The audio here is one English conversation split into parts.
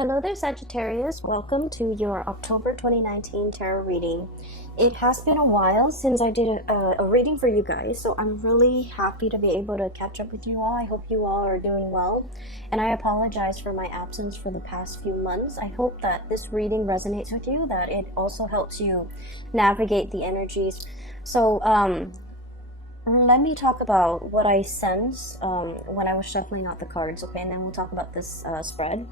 Hello there, Sagittarius. Welcome to your October 2019 tarot reading. It has been a while since I did a reading for you guys, so I'm really happy to be able to catch up with you all. I hope you all are doing well, and I apologize for my absence for the past few months. I hope that this reading resonates with you, that it also helps you navigate the energies. So, let me talk about what I sense when I was shuffling out the cards, okay? And then we'll talk about this spread.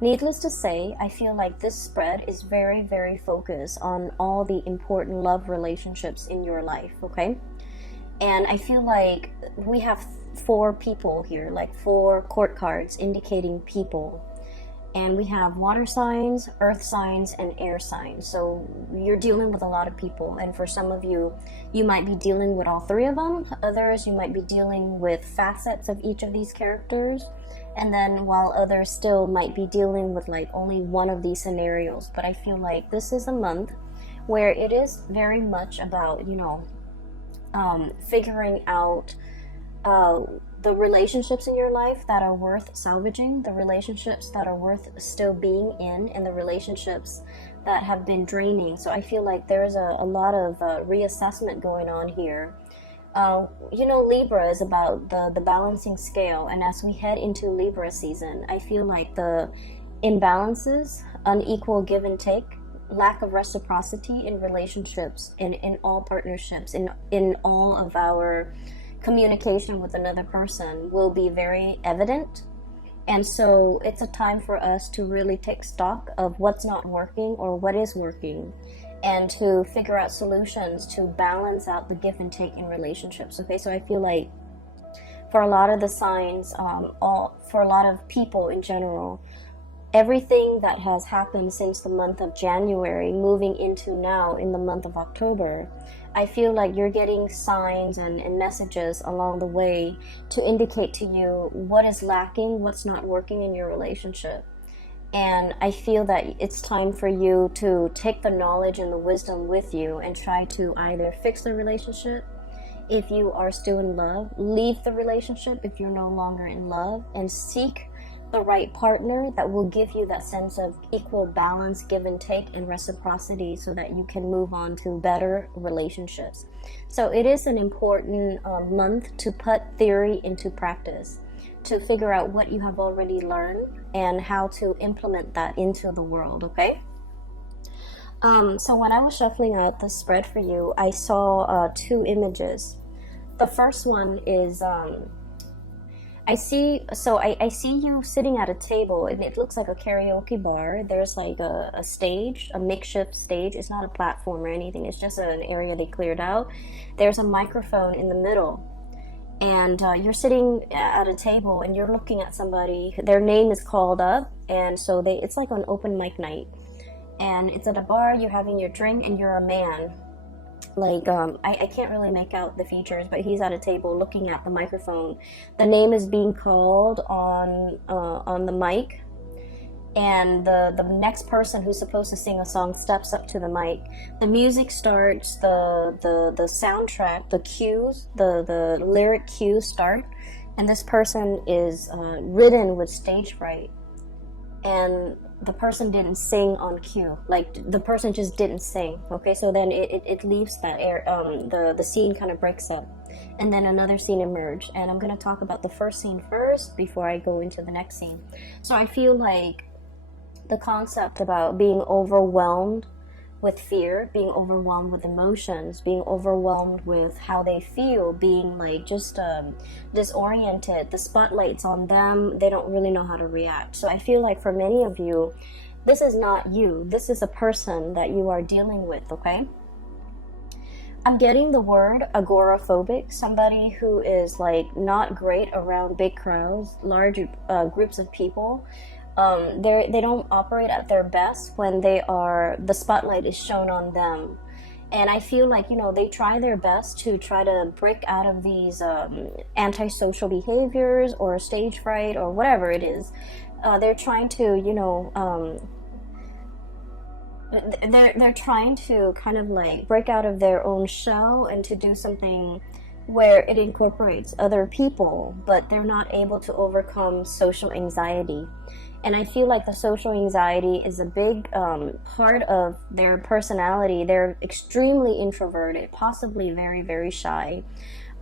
Needless to say, I feel like this spread is very, very focused on all the important love relationships in your life, okay? And I feel like we have four people here, like four court cards indicating people. And we have water signs, earth signs, and air signs. So you're dealing with a lot of people. And for some of you, you might be dealing with all three of them. Others, you might be dealing with facets of each of these characters. And then while others still might be dealing with like only one of these scenarios. But I feel like this is a month where it is very much about, figuring out the relationships in your life that are worth salvaging, the relationships that are worth still being in, and the relationships that have been draining. So I feel like there's a lot of reassessment going on here. Libra is about the balancing scale, and as we head into Libra season, I feel like the imbalances, unequal give and take, lack of reciprocity in relationships, in all partnerships, in all of our communication with another person will be very evident. And so it's a time for us to really take stock of what's not working or what is working, and to figure out solutions to balance out the give and take in relationships. Okay, so I feel like for a lot of the signs, for a lot of people in general, everything that has happened since the month of January moving into now in the month of October, I feel like you're getting signs and messages along the way to indicate to you what is lacking, what's not working in your relationship. And I feel that it's time for you to take the knowledge and the wisdom with you and try to either fix the relationship if you are still in love, leave the relationship if you're no longer in love, and seek the right partner that will give you that sense of equal balance, give and take, and reciprocity, so that you can move on to better relationships. So it is an important month to put theory into practice, to figure out what you have already learned and how to implement that into the world, okay? So when I was shuffling out the spread for you, I saw two images. The first one is I see you sitting at a table, and it looks like a karaoke bar. There's like a stage, a makeshift stage. It's not a platform or anything. It's just an area they cleared out. There's a microphone in the middle, and you're sitting at a table and you're looking at somebody. Their name is called up, and so it's like an open mic night, and it's at a bar. You're having your drink, and you're a man. Like, I can't really make out the features, but he's at a table looking at the microphone. The name is being called on the mic, and the next person who's supposed to sing a song steps up to the mic. The music starts, the soundtrack, the cues, the lyric cues start, and this person is ridden with stage fright. And the person didn't sing on cue, like the person just didn't sing. Okay, so then it leaves that air, the scene kind of breaks up, and then another scene emerged. And I'm going to talk about the first scene first before I go into the next scene. So I feel like the concept about being overwhelmed with fear, being overwhelmed with emotions, being overwhelmed with how they feel, being like just disoriented, the spotlight's on them, they don't really know how to react. So I feel like for many of you, this is not you, this is a person that you are dealing with, okay? I'm getting the word agoraphobic, somebody who is like not great around big crowds, large groups of people. They don't operate at their best when the spotlight is shown on them. And I feel like, they try their best to try to break out of these antisocial behaviors or stage fright or whatever it is. They're trying to, they're trying to kind of like break out of their own shell and to do something where it incorporates other people, but they're not able to overcome social anxiety. And I feel like the social anxiety is a big part of their personality. They're extremely introverted, possibly very, very shy.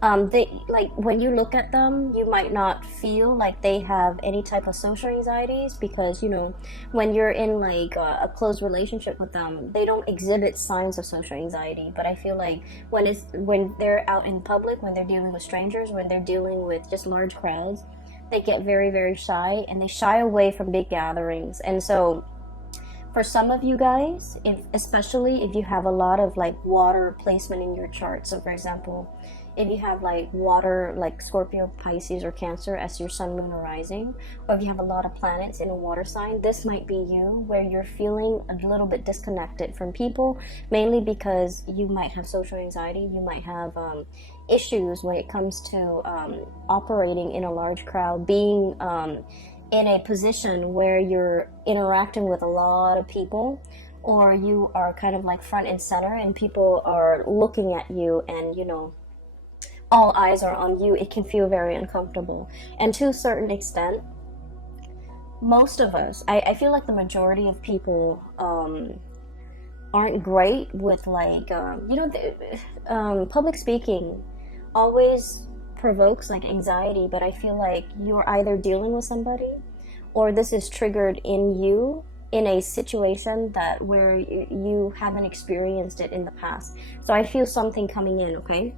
They, like, when you look at them, you might not feel like they have any type of social anxieties, because, you know, when you're in like a close relationship with them, they don't exhibit signs of social anxiety. But I feel like when they're out in public, when they're dealing with strangers, when they're dealing with just large crowds, they get very, very shy, and they shy away from big gatherings. And so for some of you guys, especially if you have a lot of like water placement in your chart, so for example, if you have like water, like Scorpio, Pisces, or Cancer as your sun, moon, or rising, or if you have a lot of planets in a water sign, this might be you, where you're feeling a little bit disconnected from people, mainly because you might have social anxiety. You might have issues when it comes to operating in a large crowd, being in a position where you're interacting with a lot of people, or you are kind of like front and center and people are looking at you, and, you know, all eyes are on you. It can feel very uncomfortable. And to a certain extent, most of us, I feel like the majority of people aren't great with like, public speaking always provokes like anxiety, but I feel like you're either dealing with somebody, or this is triggered in you in a situation that where you haven't experienced it in the past. So I feel something coming in, okay?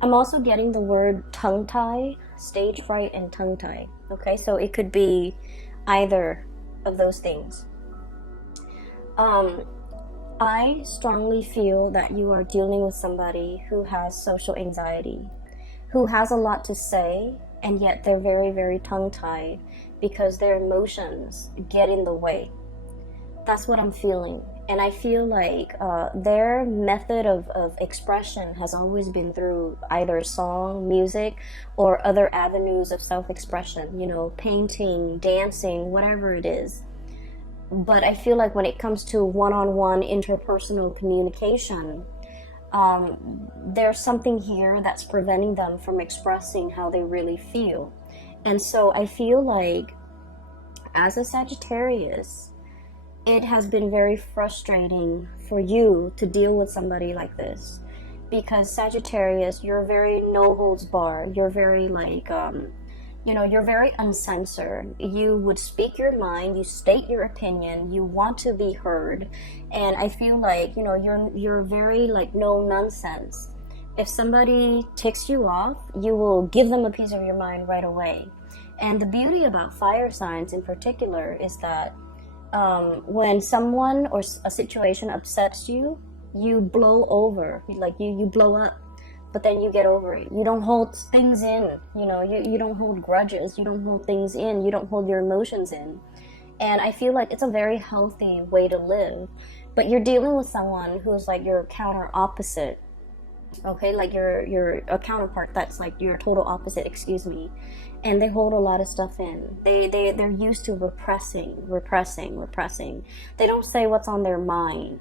I'm also getting the word tongue tie, stage fright, and tongue tie. Okay, so it could be either of those things. I strongly feel that you are dealing with somebody who has social anxiety, who has a lot to say, and yet they're very, very tongue tied because their emotions get in the way. That's what I'm feeling. And I feel like their method of expression has always been through either song, music, or other avenues of self-expression, you know, painting, dancing, whatever it is. But I feel like when it comes to one-on-one interpersonal communication, there's something here that's preventing them from expressing how they really feel. And so I feel like as a Sagittarius, it has been very frustrating for you to deal with somebody like this, because Sagittarius, you're very no holds barred. You're very like, you're very uncensored. You would speak your mind, you state your opinion, you want to be heard. And I feel like, you're very like no nonsense. If somebody ticks you off, you will give them a piece of your mind right away. And the beauty about fire signs in particular is that when someone or a situation upsets you, you blow over, like you blow up, but then you get over it. You don't hold things in, you don't hold grudges, you don't hold things in, you don't hold your emotions in. And I feel like it's a very healthy way to live. But you're dealing with someone who's like your counter opposite, okay, like you're a counterpart that's like your total opposite, excuse me. And they hold a lot of stuff in. They're used to repressing. They don't say what's on their mind.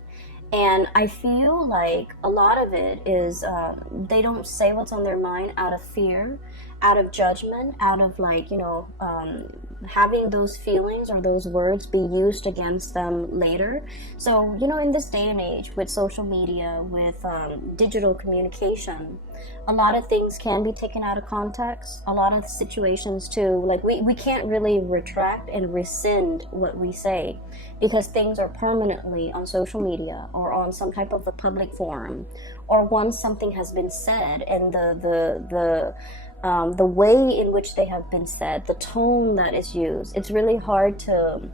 And I feel like a lot of it is they don't say what's on their mind out of fear, out of judgment, out of like, having those feelings or those words be used against them later. So, in this day and age with social media, with digital communication, a lot of things can be taken out of context. A lot of situations too, like we can't really retract and rescind what we say, because things are permanently on social media or on some type of a public forum, or once something has been said, and the way in which they have been said, the tone that is used, it's really hard to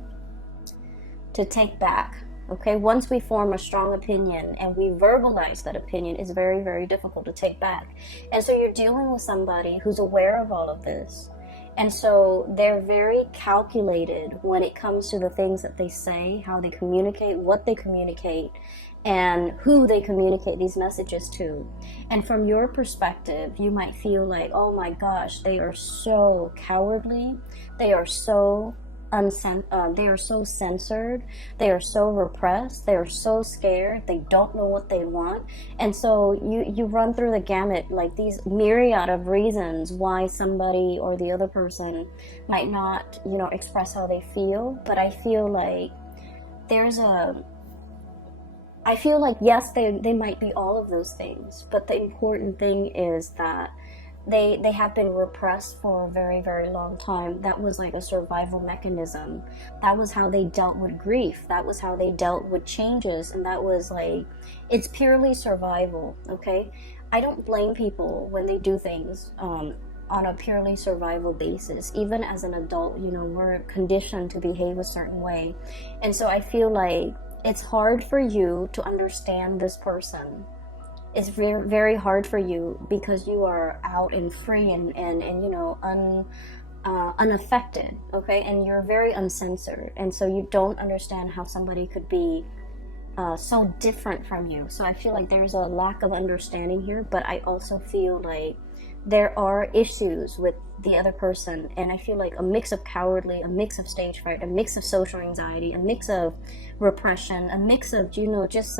take back. Okay, once we form a strong opinion and we verbalize that opinion, it's very, very difficult to take back. And so you're dealing with somebody who's aware of all of this. And so they're very calculated when it comes to the things that they say, how they communicate, what they communicate, and who they communicate these messages to. And from your perspective, you might feel like, oh my gosh, they are so cowardly. They are so they are so censored, they are so repressed, they are so scared, they don't know what they want. And so you run through the gamut, like these myriad of reasons why somebody or the other person might not, you know, express how they feel. But I feel like yes, they might be all of those things, but the important thing is that they have been repressed for a very, very long time. That was like a survival mechanism. That was how they dealt with grief. That was how they dealt with changes. And that was like, it's purely survival, okay? I don't blame people when they do things on a purely survival basis. Even as an adult, you know, we're conditioned to behave a certain way. And so I feel like it's hard for you to understand this person. It's very, very hard for you because you are out and free and you know, unaffected, okay? And you're very uncensored. And so you don't understand how somebody could be so different from you. So I feel like there's a lack of understanding here, but I also feel like there are issues with the other person. And I feel like a mix of cowardly, a mix of stage fright, a mix of social anxiety, a mix of repression, a mix of, you know, just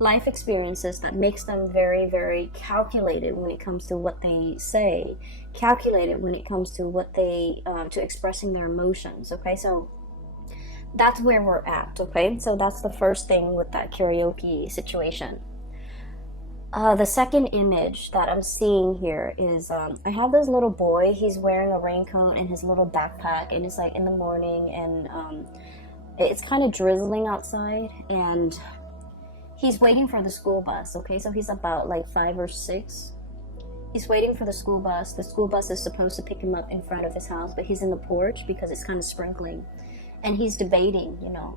life experiences that makes them very, very calculated when it comes to what they say, calculated when it comes to what they to expressing their emotions. Okay, so that's where we're at. Okay, so that's the first thing with that karaoke situation. The second image that I'm seeing here is I have this little boy. He's wearing a raincoat and his little backpack, and it's like in the morning, and it's kind of drizzling outside, and he's waiting for the school bus. Okay, so he's about like 5 or 6. He's waiting for the school bus. The school bus is supposed to pick him up in front of his house, but he's in the porch because it's kind of sprinkling, and he's debating, you know,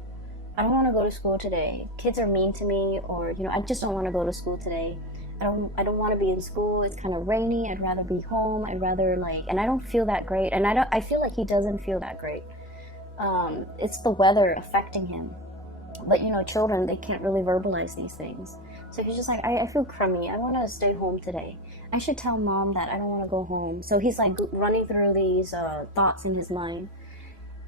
I don't want to go to school today. Kids are mean to me, or, you know, I just don't want to go to school today. I don't want to be in school. It's kind of rainy. I'd rather be home. I'd rather and I don't feel that great. And I feel like he doesn't feel that great. It's the weather affecting him. But, you know, children, they can't really verbalize these things. So he's just like, I feel crummy. I want to stay home today. I should tell mom that I don't want to go home. So he's like running through these thoughts in his mind.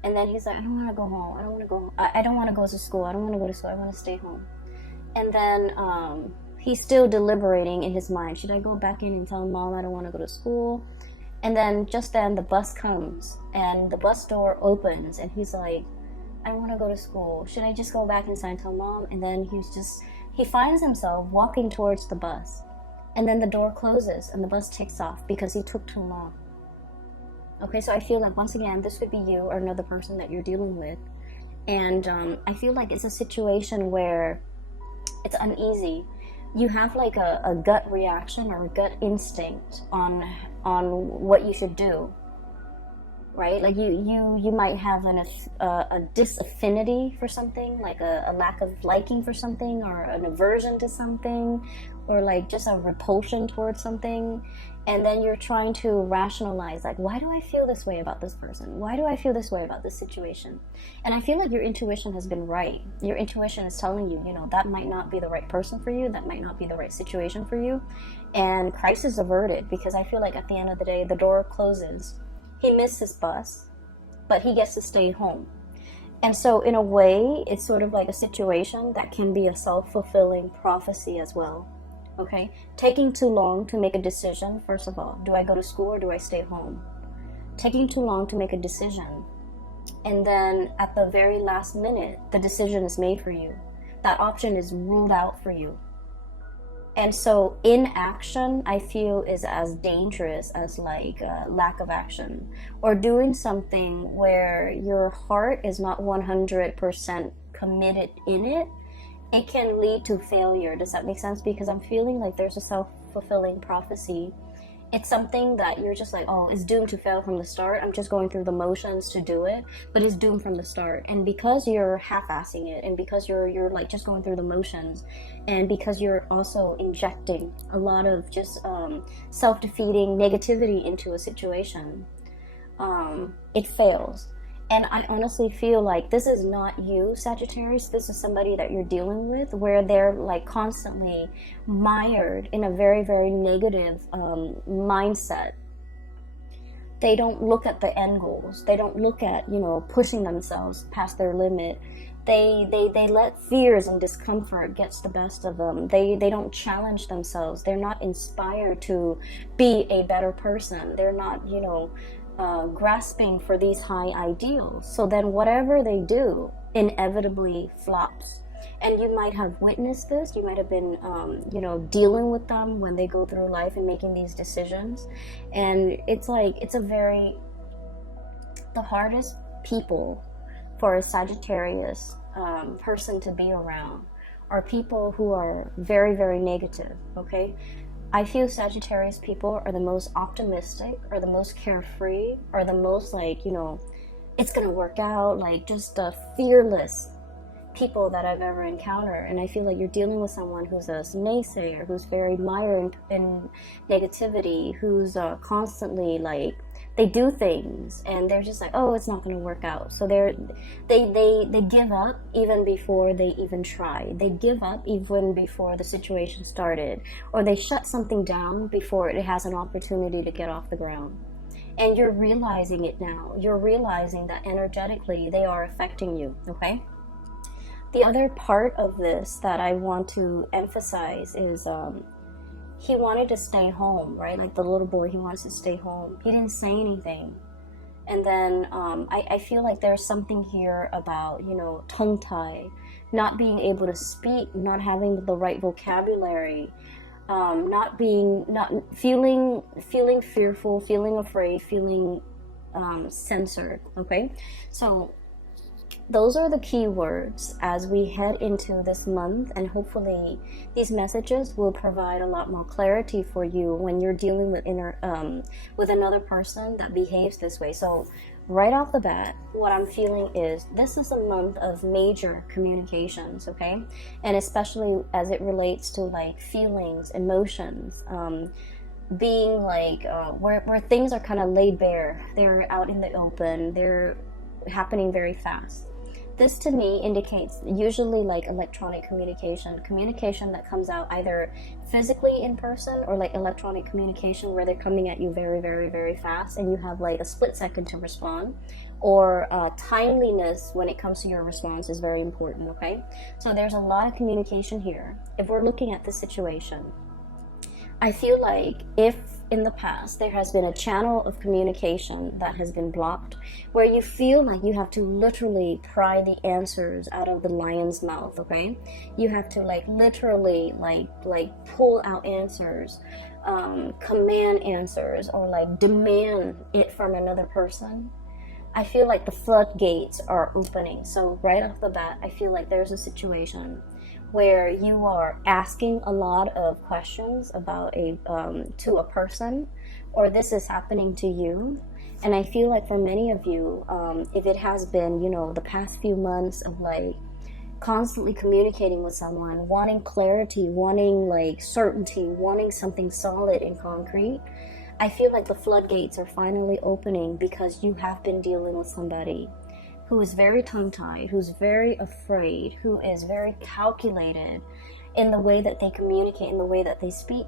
And then he's like, I don't want to go home. I don't want to go. I don't want to go to school. I don't want to go to school. I want to stay home. And then he's still deliberating in his mind. Should I go back in and tell mom I don't want to go to school? And then just then the bus comes and the bus door opens and he's like, I want to go to school. Should I just go back inside and tell mom? And then he finds himself walking towards the bus. And then the door closes and the bus takes off because he took too long. Okay, so I feel like, once again, this could be you or another person that you're dealing with. And I feel like it's a situation where it's uneasy. You have like a gut reaction or a gut instinct on what you should do, right? Like you might have a disaffinity for something, like a lack of liking for something, or an aversion to something, or like just a repulsion towards something. And then you're trying to rationalize, like, why do I feel this way about this person? Why do I feel this way about this situation? And I feel like your intuition has been right. Your intuition is telling you, you know, that might not be the right person for you. That might not be the right situation for you. And crisis averted, because I feel like at the end of the day, the door closes. He missed his bus, but he gets to stay home. And so in a way, it's sort of like a situation that can be a self-fulfilling prophecy as well. Okay, taking too long to make a decision. First of all, do I go to school or do I stay home? Taking too long to make a decision. And then at the very last minute, the decision is made for you. That option is ruled out for you. And so inaction, I feel, is as dangerous as like lack of action, or doing something where your heart is not 100% committed in it. It can lead to failure. Does that make sense? Because I'm feeling like there's a self-fulfilling prophecy. It's something that you're just like, oh, it's doomed to fail from the start. I'm just going through the motions to do it, but it's doomed from the start. And because you're half-assing it, and because you're like just going through the motions, and because you're also injecting a lot of just self-defeating negativity into a situation, it fails. And I honestly feel like this is not you, Sagittarius. This is somebody that you're dealing with, where they're like constantly mired in a very, very negative mindset. They don't look at the end goals. They don't look at, you know, pushing themselves past their limit. They let fears and discomfort gets the best of them. They don't challenge themselves. They're not inspired to be a better person. They're not, you know, grasping for these high ideals. So then whatever they do inevitably flops. And you might have witnessed this. You might have been, you know, dealing with them when they go through life and making these decisions. And it's like, the hardest people for a Sagittarius person to be around are people who are very, very negative, okay? I feel Sagittarius people are the most optimistic, or the most carefree, or the most like, you know, it's gonna work out, like just fearless people that I've ever encountered. And I feel like you're dealing with someone who's a naysayer, who's very mired in negativity, who's constantly like, they do things and they're just like, oh, it's not going to work out. So they give up even before they even try. They give up even before the situation started, or they shut something down before it has an opportunity to get off the ground. And you're realizing it now. You're realizing that energetically they are affecting you, okay? The other part of this that I want to emphasize is he wanted to stay home, right? Like the little boy, he wants to stay home. He didn't say anything. And then I feel like there's something here about, you know, tongue-tie, not being able to speak, not having the right vocabulary, not feeling fearful, feeling afraid, feeling censored, okay? So those are the key words as we head into this month, and hopefully these messages will provide a lot more clarity for you when you're dealing with with another person that behaves this way. So right off the bat, what I'm feeling is this is a month of major communications, okay? And especially as it relates to like feelings, emotions, being like where things are kind of laid bare. They're out in the open. They're happening very fast. This to me indicates usually like electronic communication that comes out either physically in person, or like electronic communication where they're coming at you very, very, very fast and you have like a split second to respond, or timeliness when it comes to your response is very important, okay? So there's a lot of communication here. If we're looking at the situation, I feel like if in the past there has been a channel of communication that has been blocked, where you feel like you have to literally pry the answers out of the lion's mouth, okay? You have to like literally like pull out answers, command answers, or like demand it from another person. I feel like the floodgates are opening. So right off the bat, I feel like there's a situation where you are asking a lot of questions about to a person, or this is happening to you. And I feel like for many of you, if it has been, you know, the past few months of like constantly communicating with someone, wanting clarity, wanting like certainty, wanting something solid and concrete, I feel like the floodgates are finally opening, because you have been dealing with somebody who is very tongue-tied, who's very afraid, who is very calculated in the way that they communicate, in the way that they speak.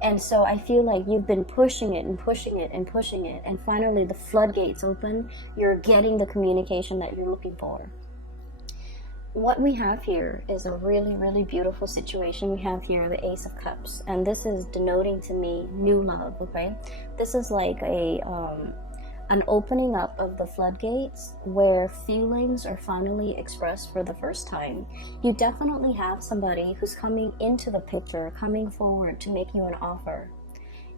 And so I feel like you've been pushing it and pushing it and pushing it, and finally the floodgates open. You're getting the communication that you're looking for. What we have here is a really, really beautiful situation. We have here the Ace of Cups, and this is denoting to me new love, okay? This is like an opening up of the floodgates where feelings are finally expressed for the first time. You definitely have somebody who's coming into the picture, coming forward to make you an offer.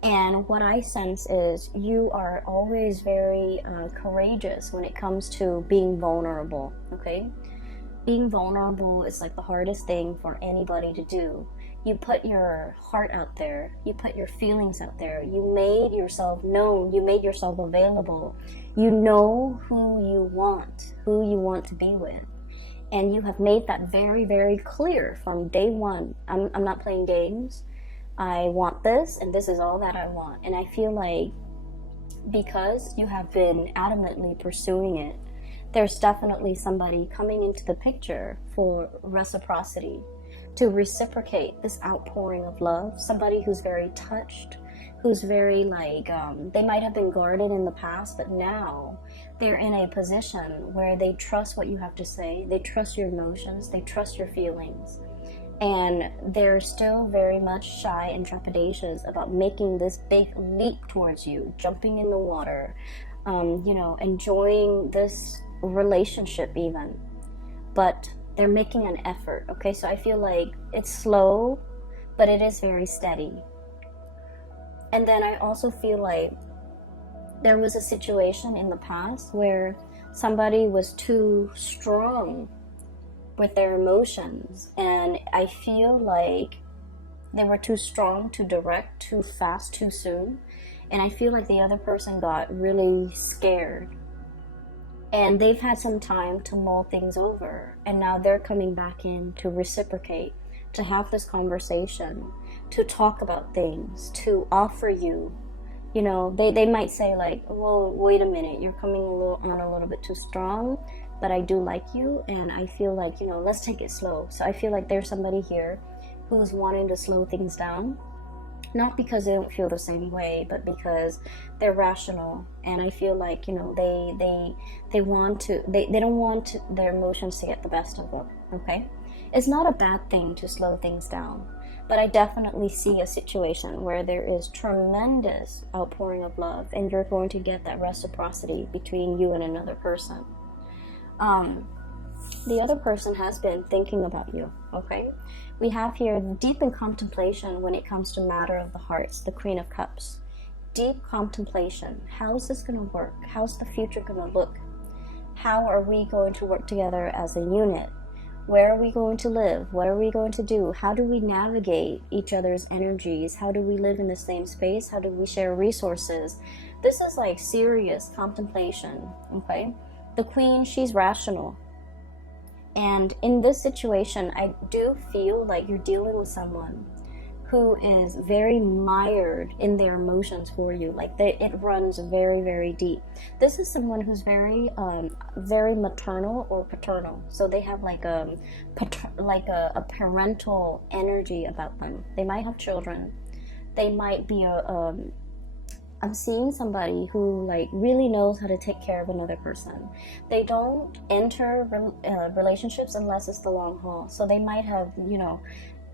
And what I sense is you are always very courageous when it comes to being vulnerable, okay? Being vulnerable is like the hardest thing for anybody to do. You put your heart out there, you put your feelings out there, you made yourself known, you made yourself available. You know who you want to be with. And you have made that very, very clear from day one. I'm not playing games. I want this, and this is all that I want. And I feel like because you have been adamantly pursuing it, there's definitely somebody coming into the picture for reciprocity, to reciprocate this outpouring of love. Somebody who's very touched, who's very like, they might have been guarded in the past, but now they're in a position where they trust what you have to say, they trust your emotions, they trust your feelings, and they're still very much shy and trepidatious about making this big leap towards you, jumping in the water, you know, enjoying this relationship even. But they're making an effort, okay? So I feel like it's slow, but it is very steady. And then I also feel like there was a situation in the past where somebody was too strong with their emotions, and I feel like they were too strong, too direct, too fast, too soon, and I feel like the other person got really scared, and they've had some time to mull things over, and now they're coming back in to reciprocate, to have this conversation, to talk about things, to offer you, you know, they might say like, well, wait a minute, you're coming on a little bit too strong, but I do like you, and I feel like, you know, let's take it slow. So I feel like there's somebody here who's wanting to slow things down, not because they don't feel the same way, but because they're rational, and I feel like, you know, they want to, they don't want their emotions to get the best of them, okay? It's not a bad thing to slow things down, but I definitely see a situation where there is tremendous outpouring of love, and you're going to get that reciprocity between you and another person. The other person has been thinking about you, okay? We have here deep in contemplation when it comes to matter of the hearts, the Queen of Cups. Deep contemplation. How's this going to work? How's the future going to look? How are we going to work together as a unit? Where are we going to live? What are we going to do? How do we navigate each other's energies? How do we live in the same space? How do we share resources? This is like serious contemplation, okay? The Queen, she's rational. And in this situation, I do feel like you're dealing with someone who is very mired in their emotions for you. Like it runs very, very deep. This is someone who's very, very maternal or paternal. So they have like a parental energy about them. They might have children. They might be I'm seeing somebody who like really knows how to take care of another person. They don't enter relationships unless it's the long haul. So they might have, you know,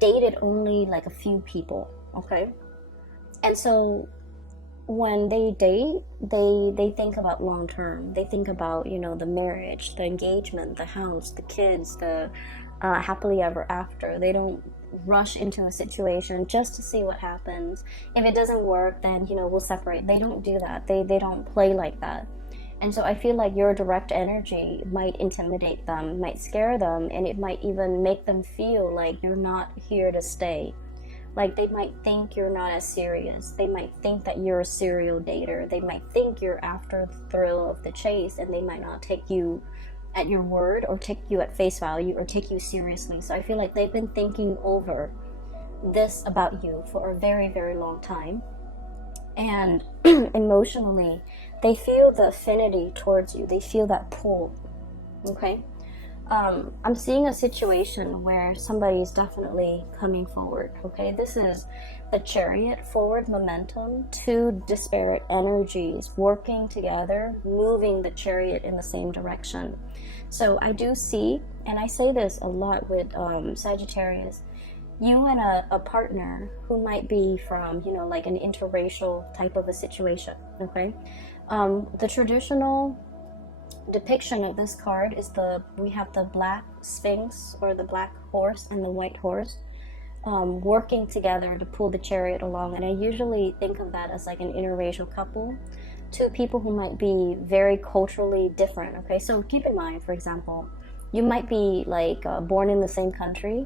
dated only like a few people, okay? And so when they date, they think about long term. They think about, you know, the marriage, the engagement, the house, the kids, the happily ever after. They don't rush into a situation just to see what happens. If it doesn't work, then, you know, we'll separate. They don't do that. They don't play like that. And so I feel like your direct energy might intimidate them, might scare them, and it might even make them feel like you're not here to stay. Like they might think you're not as serious. They might think that you're a serial dater. They might think you're after the thrill of the chase, and they might not take you at your word or take you at face value or take you seriously. So I feel like they've been thinking over this about you for a very, very long time. And emotionally, they feel the affinity towards you. They feel that pull, okay? I'm seeing a situation where somebody is definitely coming forward, okay? This is the Chariot, forward momentum, two disparate energies working together, moving the Chariot in the same direction. So I do see, and I say this a lot with Sagittarius, you and a partner who might be from, you know, like an interracial type of a situation, okay? The traditional depiction of this card is we have the black sphinx or the black horse and the white horse working together to pull the chariot along, and I usually think of that as like an interracial couple, two people who might be very culturally different, okay? So keep in mind, for example, you might be like born in the same country,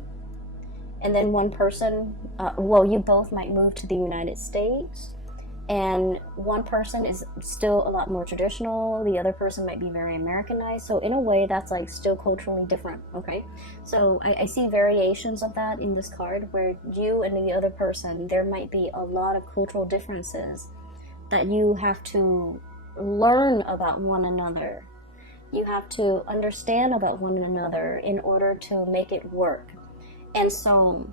and then one person, you both might move to the United States, and one person is still a lot more traditional, the other person might be very Americanized. So in a way, that's like still culturally different, okay? So I see variations of that in this card, where you and the other person, there might be a lot of cultural differences that you have to learn about one another. You have to understand about one another in order to make it work. And so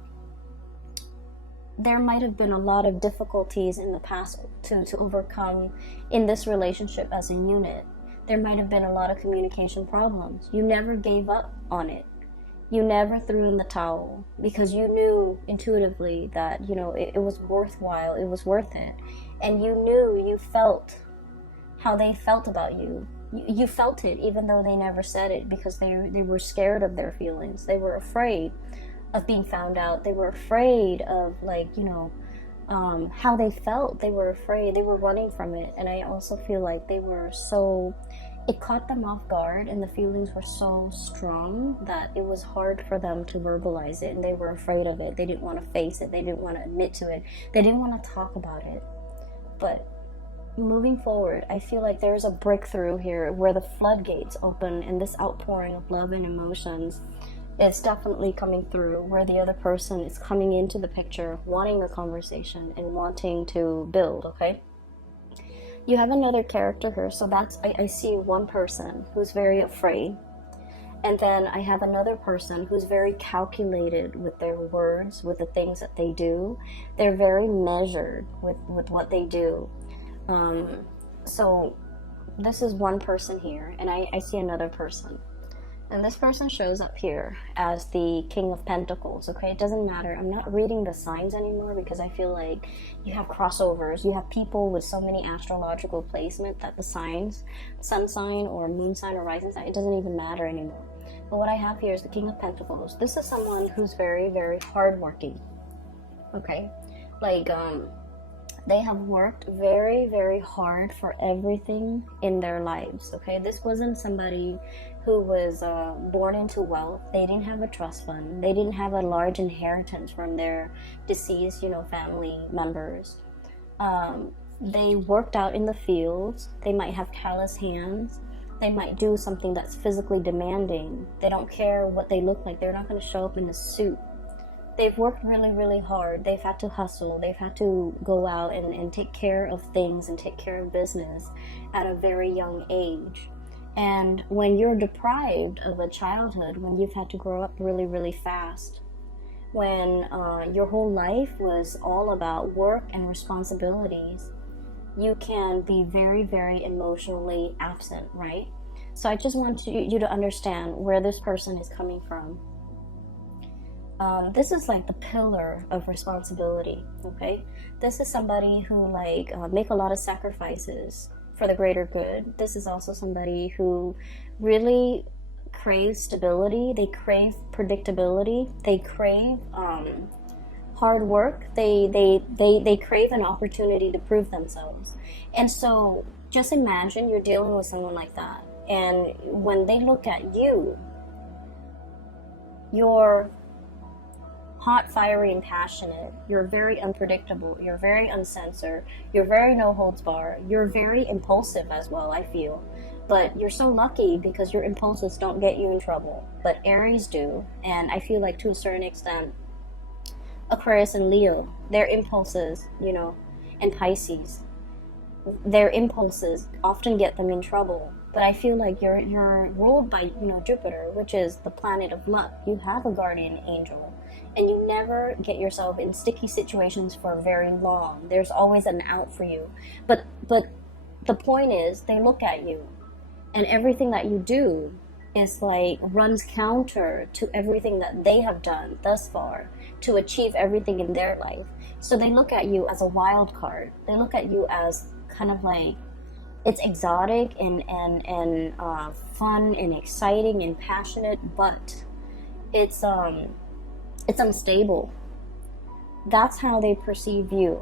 there might have been a lot of difficulties in the past to overcome in this relationship as a unit. There might have been a lot of communication problems. You never gave up on it. You never threw in the towel because you knew intuitively that, you know, it was worthwhile, it was worth it. And you knew, you felt how they felt about you. You felt it even though they never said it, because they were scared of their feelings. They were afraid of being found out. They were afraid of, like, you know, how they felt. They were afraid. They were running from it. And I also feel like they were so, it caught them off guard, and the feelings were so strong that it was hard for them to verbalize it, and they were afraid of it. They didn't want to face it. They didn't want to admit to it. They didn't want to talk about it. But moving forward, I feel like there's a breakthrough here where the floodgates open, and this outpouring of love and emotions is definitely coming through, where the other person is coming into the picture, wanting a conversation and wanting to build, okay? You have another character here, so that's, I see one person who's very afraid, and then I have another person who's very calculated with their words, with the things that they do. They're very measured with what they do. So this is one person here, and I see another person. And this person shows up here as the King of Pentacles, okay? It doesn't matter. I'm not reading the signs anymore because I feel like you have crossovers. You have people with so many astrological placement that the signs, sun sign or moon sign or rising sign, it doesn't even matter anymore. But what I have here is the King of Pentacles. This is someone who's very, very hardworking, okay? Like, they have worked very, very hard for everything in their lives, okay? This wasn't somebody who was born into wealth. They didn't have a trust fund. They didn't have a large inheritance from their deceased, you know, family members. They worked out in the fields. They might have callous hands. They might do something that's physically demanding. They don't care what they look like. They're not going to show up in a suit. They've worked really, really hard. They've had to hustle. They've had to go out and take care of things and take care of business at a very young age. And when you're deprived of a childhood, when you've had to grow up really, really fast, when your whole life was all about work and responsibilities, you can be very, very emotionally absent, right? So I just want you to understand where this person is coming from. This is like the pillar of responsibility, okay? This is somebody who make a lot of sacrifices for the greater good. This is also somebody who really craves stability. They crave predictability. They crave hard work. They crave an opportunity to prove themselves. And so just imagine you're dealing with someone like that, and when they look at you, you're hot, fiery, and passionate. You're very unpredictable. You're very uncensored. You're very no holds bar. You're very impulsive as well, I feel. But you're so lucky because your impulses don't get you in trouble. But Aries do. And I feel like to a certain extent, Aquarius and Leo, their impulses, you know, and Pisces, their impulses often get them in trouble. But I feel like you're ruled by, you know, Jupiter, which is the planet of luck. You have a guardian angel. And you never get yourself in sticky situations for very long. There's always an out for you. But the point is, they look at you, and everything that you do is like runs counter to everything that they have done thus far to achieve everything in their life. So they look at you as a wild card. They look at you as kind of like, it's exotic and fun and exciting and passionate, but it's unstable. That's how they perceive you.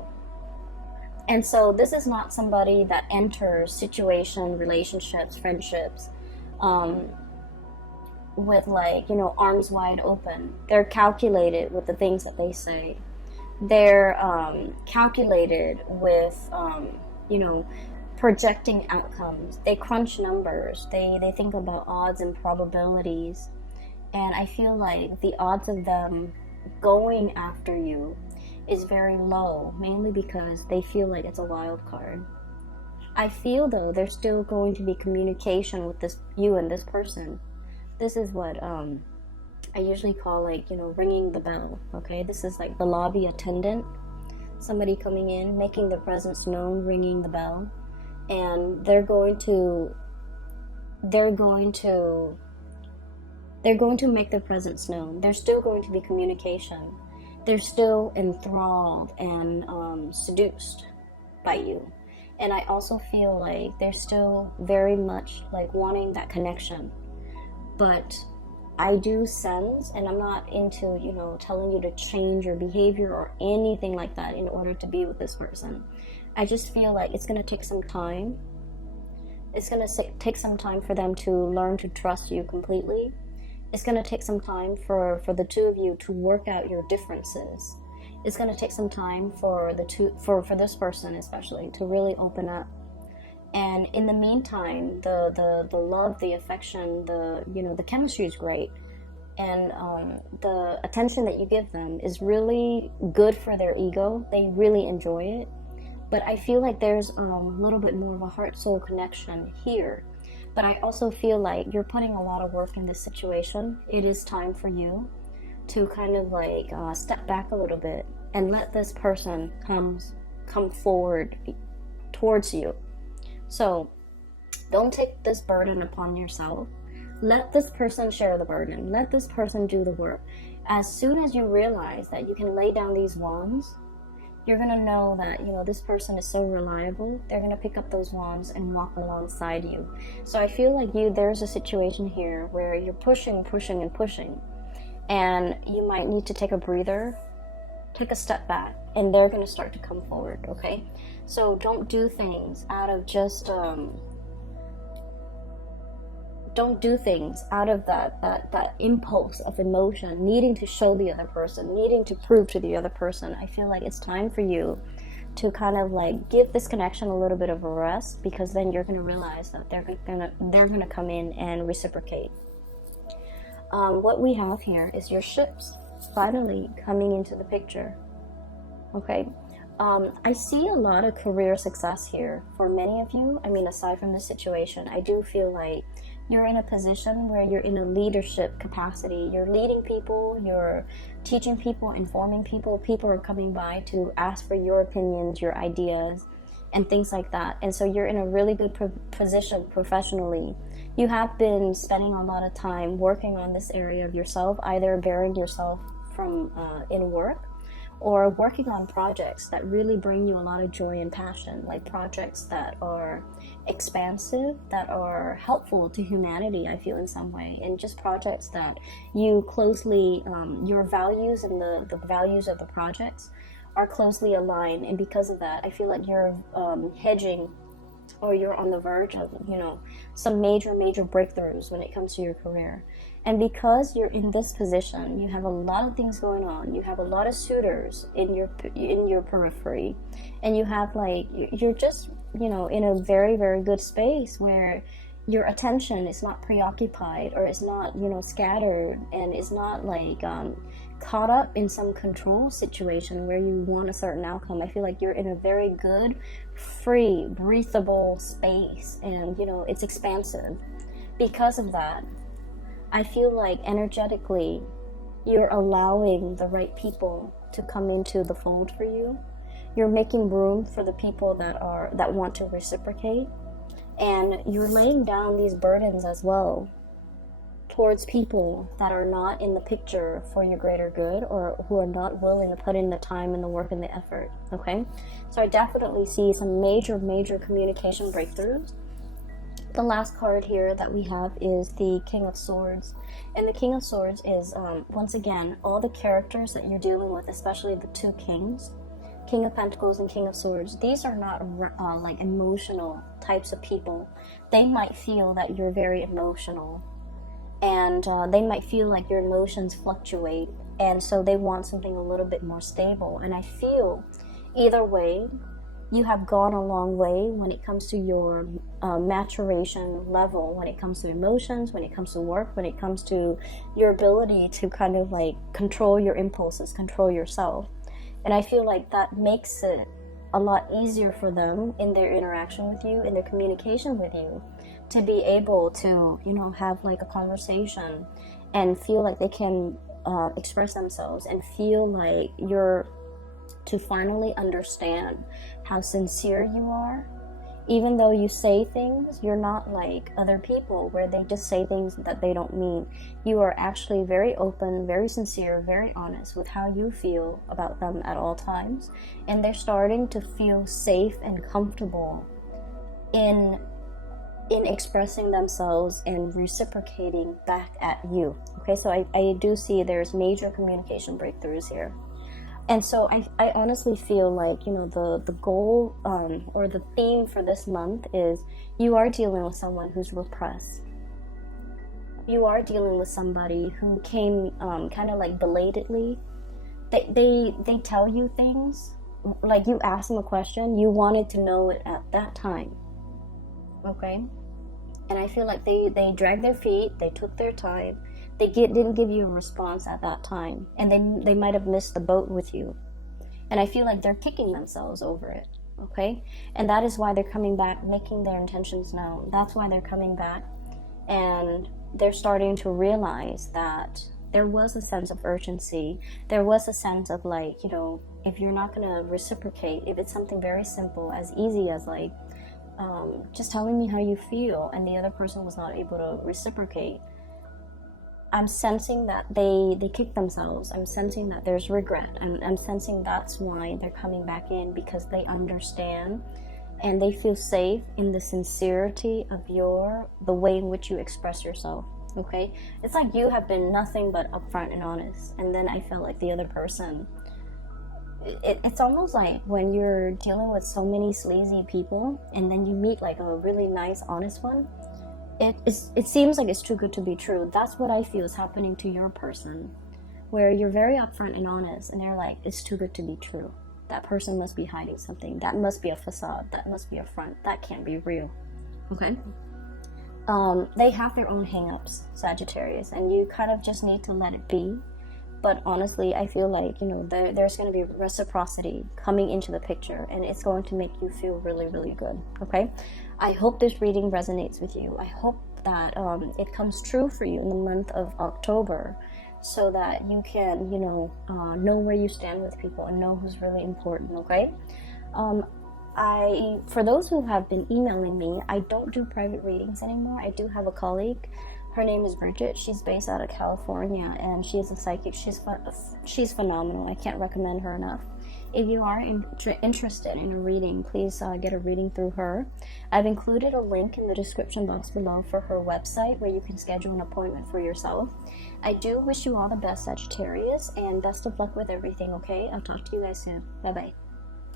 And so this is not somebody that enters situation, relationships, friendships with, like, you know, arms wide open. They're calculated with the things that they say. They're calculated with you know, projecting outcomes. They crunch numbers. They think about odds and probabilities. And I feel like the odds of them going after you is very low, mainly because they feel like it's a wild card. I feel, though, there's still going to be communication with you and this person. This is what I usually call, like, you know, ringing the bell, okay? This is like the lobby attendant. somebody coming in, making their presence known, ringing the bell, and they're going to make their presence known. There's still going to be communication. They're still enthralled and seduced by you. And I also feel like they're still very much like wanting that connection. But I do sense, and I'm not into, telling you to change your behavior or anything like that in order to be with this person. I just feel like it's going to take some time. It's going to take some time for them to learn to trust you completely. It's going to take some time for the two of you to work out your differences. It's going to take some time for this person especially to really open up. And in the meantime, the love, the affection, the chemistry is great. And the attention that you give them is really good for their ego. They really enjoy it. But I feel like there's a little bit more of a heart-soul connection here. But I also feel like you're putting a lot of work in this situation. It is time for you to kind of like step back a little bit and let this person come forward towards you. So don't take this burden upon yourself. Let this person share the burden. Let this person do the work. As soon as you realize that you can lay down these wands, you're going to know that, this person is so reliable. They're going to pick up those wands and walk alongside you. So I feel like there's a situation here where you're pushing, and you might need to take a breather, take a step back, and they're going to start to come forward, okay? So don't do things out of just, don't do things out of that impulse of emotion, needing to show the other person, needing to prove to the other person. I feel like it's time for you to kind of like give this connection a little bit of a rest, because then you're going to realize that they're going to come in and reciprocate. What we have here is your ships finally coming into the picture. Okay. I see a lot of career success here for many of you. I mean, aside from this situation, I do feel like you're in a position where you're in a leadership capacity. You're leading people, you're teaching people, informing people. People are coming by to ask for your opinions, your ideas, and things like that. And so you're in a really good position professionally. You have been spending a lot of time working on this area of yourself, either bearing yourself from in work, or working on projects that really bring you a lot of joy and passion, like projects that are expansive, that are helpful to humanity, I feel, in some way, and just projects that you closely, your values and the values of the projects are closely aligned. And because of that, I feel like you're hedging, or you're on the verge of, some major breakthroughs when it comes to your career. And because you're in this position, you have a lot of things going on. You have a lot of suitors in your periphery, and you have you're just in a very, very good space where your attention is not preoccupied, or it's not scattered, and it's not caught up in some control situation where you want a certain outcome. I feel like you're in a very good, free, breathable space, and it's expansive. Because of that, I feel like energetically you're allowing the right people to come into the fold for you. You're making room for the people that want to reciprocate, and you're laying down these burdens as well towards people that are not in the picture for your greater good, or who are not willing to put in the time and the work and the effort. Okay, so I definitely see some major communication breakthroughs. The last card here that we have is the King of Swords. And the King of Swords is, once again, all the characters that you're dealing with, especially the two kings, King of Pentacles and King of Swords. These are not emotional types of people. They might feel that you're very emotional, and they might feel like your emotions fluctuate, and so they want something a little bit more stable. And I feel either way, you have gone a long way when it comes to your maturation level, when it comes to emotions, when it comes to work, when it comes to your ability to kind of control your impulses, control yourself. And I feel like that makes it a lot easier for them in their interaction with you, in their communication with you, to be able to, have a conversation and feel like they can express themselves, and feel like you're to finally understand how sincere you are. Even though you say things, you're not like other people where they just say things that they don't mean. You are actually very open, very sincere, very honest with how you feel about them at all times. And they're starting to feel safe and comfortable in expressing themselves and reciprocating back at you. Okay, so I do see there's major communication breakthroughs here. And so I honestly feel like, you know, the goal or the theme for this month is you are dealing with someone who's repressed. You are dealing with somebody who came kind of like belatedly. They tell you things, like you ask them a question, you wanted to know it at that time. Okay? And I feel like they dragged their feet, they took their time. They didn't give you a response at that time, and then they might have missed the boat with you. And I feel like they're kicking themselves over it, okay? And that is why they're coming back, making their intentions known. That's why they're coming back, and they're starting to realize that there was a sense of urgency. There was a sense of like, you know, if you're not gonna reciprocate, if it's something very simple, as easy as like just telling me how you feel, and the other person was not able to reciprocate, I'm sensing that they kick themselves. I'm sensing that there's regret. I'm sensing that's why they're coming back in, because they understand and they feel safe in the sincerity of the way in which you express yourself. Okay, it's like you have been nothing but upfront and honest, and then I felt like the other person, it's almost like when you're dealing with so many sleazy people and then you meet like a really nice honest one, it seems like it's too good to be true. That's what I feel is happening to your person, where you're very upfront and honest, and they're like, it's too good to be true. That person must be hiding something. That must be a facade. That must be a front. That can't be real. Okay? They have their own hang-ups, Sagittarius, and you kind of just need to let it be. But honestly, I feel like, you know, there's going to be reciprocity coming into the picture, and it's going to make you feel really, really good. Okay? I hope this reading resonates with you. I hope that it comes true for you in the month of October, so that you can, you know where you stand with people and know who's really important. Okay? For those who have been emailing me, I don't do private readings anymore. I do have a colleague. Her name is Bridget. She's based out of California, and she is a psychic. She's phenomenal. I can't recommend her enough. If you are interested in a reading, please get a reading through her. I've included a link in the description box below for her website where you can schedule an appointment for yourself. I do wish you all the best, Sagittarius, and best of luck with everything, okay? I'll talk to you guys soon. Bye-bye.